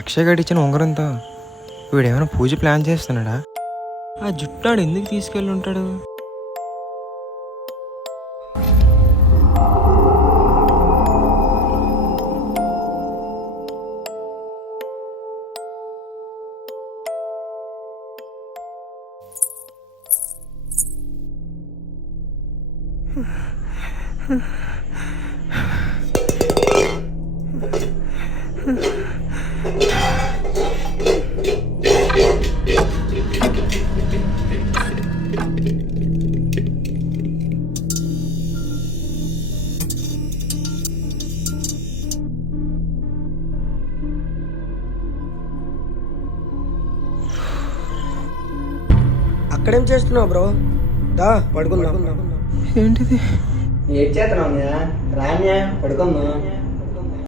అక్షయ్ గడి ఇచ్చిన ఉంగరంతో వీడేమైనా పూజ ప్లాన్ చేస్తున్నాడా? ఆ జుట్టాడు ఎందుకు తీసుకెళ్ళి ఉంటాడు? అక్కడేం చేస్తున్నావు బ్రో? దా పడుకుందాం. ఏంటిది? ఏం చేస్తున్నావు రామ్యా? పడుకుందాం.